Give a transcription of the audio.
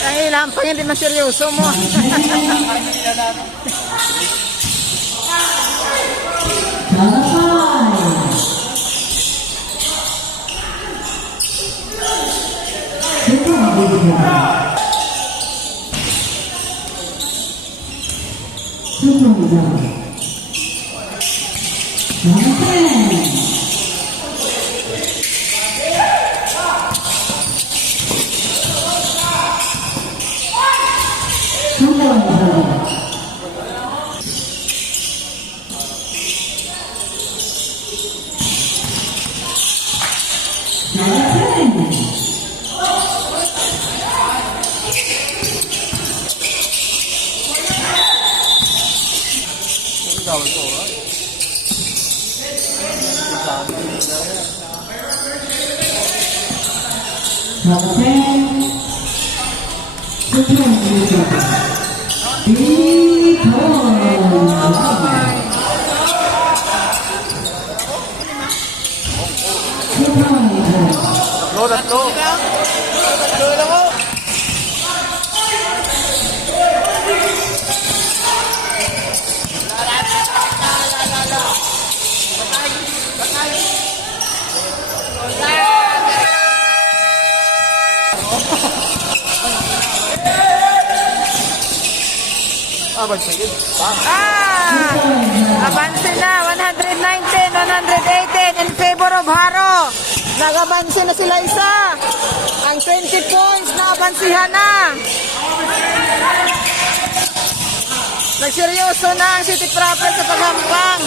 Kailangan pa yan, di maseryoso mo. Abansin na, 119, 118 in favor of Haro. Nag-abansin na sila isa. Ang 20 points na abansihan na. Nagseryoso na ang City Prophet sa paghampang.